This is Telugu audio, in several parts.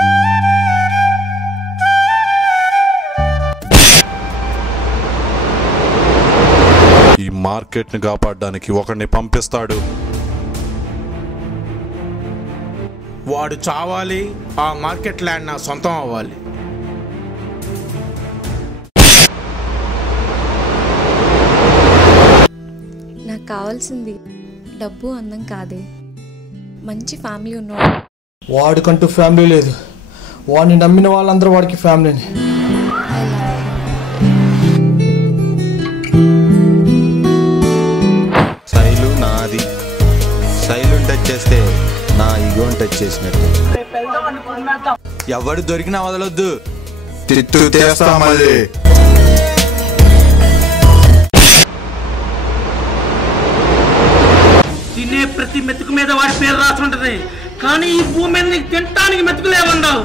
ఈ మార్కెట్ని కాపాడడానికి ఒకరిని పంపిస్తాడు. వాడు చావాలి, ఆ మార్కెట్ ల్యాండ్ నా సొంతం అవ్వాలి. నాకు కావాల్సింది డబ్బు అందం కాదే, మంచి ఫ్యామిలీ ఉన్నవాడు. వాడికంటూ ఫ్యామిలీ లేదు, వాడిని నమ్మిన వాళ్ళందరూ వాడికి ఫ్యామిలీని. శైలు నాది, శైలుని టచ్ చేస్తే నా ఈగోని టచ్ చేసినట్టు. ఎవడు దొరికినా వదలొద్దు, తిట్టు చేస్తా మళ్ళీ. తినే ప్రతి మెతుకు మీద వాడి పేరు రాసి ఉంటది, కానీ ఈ భూమి మీద నీకు తినటానికి మెతుకులేముండవు.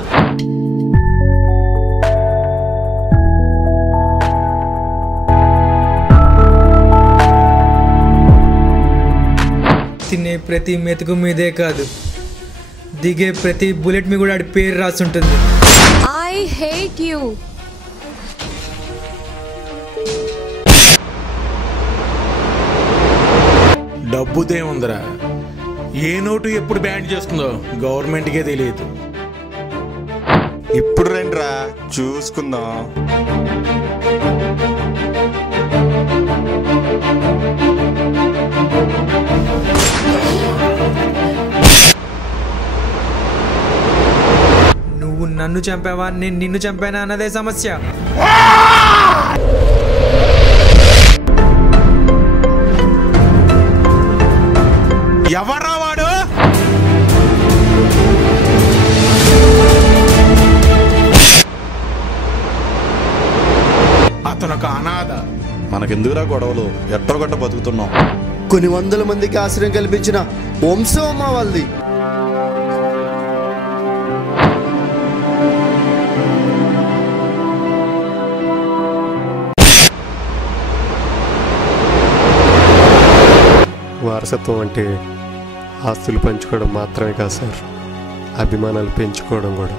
తినే ప్రతి మెతుకు మీదే కాదు, దిగే ప్రతి బుల్లెట్ మీద కూడా ఆడి పేరు రాసి ఉంటుంది. I hate you. డబ్బుదేముందిరా, ఏ నోటు ఎప్పుడు బ్యాన్ చేస్తుందో గవర్నమెంట్కే తెలియదు. ఇప్పుడు రండిరా చూసుకుందాం. నువ్వు నన్ను చంపావా, నేను నిన్ను చంపానా అన్నదే సమస్య. ఎవరా వాడు? అతను ఒక అనాథ. మనకెందుకురా గొడవలు, ఎట్టోగట్ట బతుకుతున్నాం. కొన్ని వందల మందికి ఆశ్రయం కల్పించిన వంశం అమ్మ వాళ్ళది. వారసత్వం అంటే ఆస్తులు పంచుకోవడం మాత్రమే కాదు సార్, అభిమానాలు పెంచుకోవడం కూడా.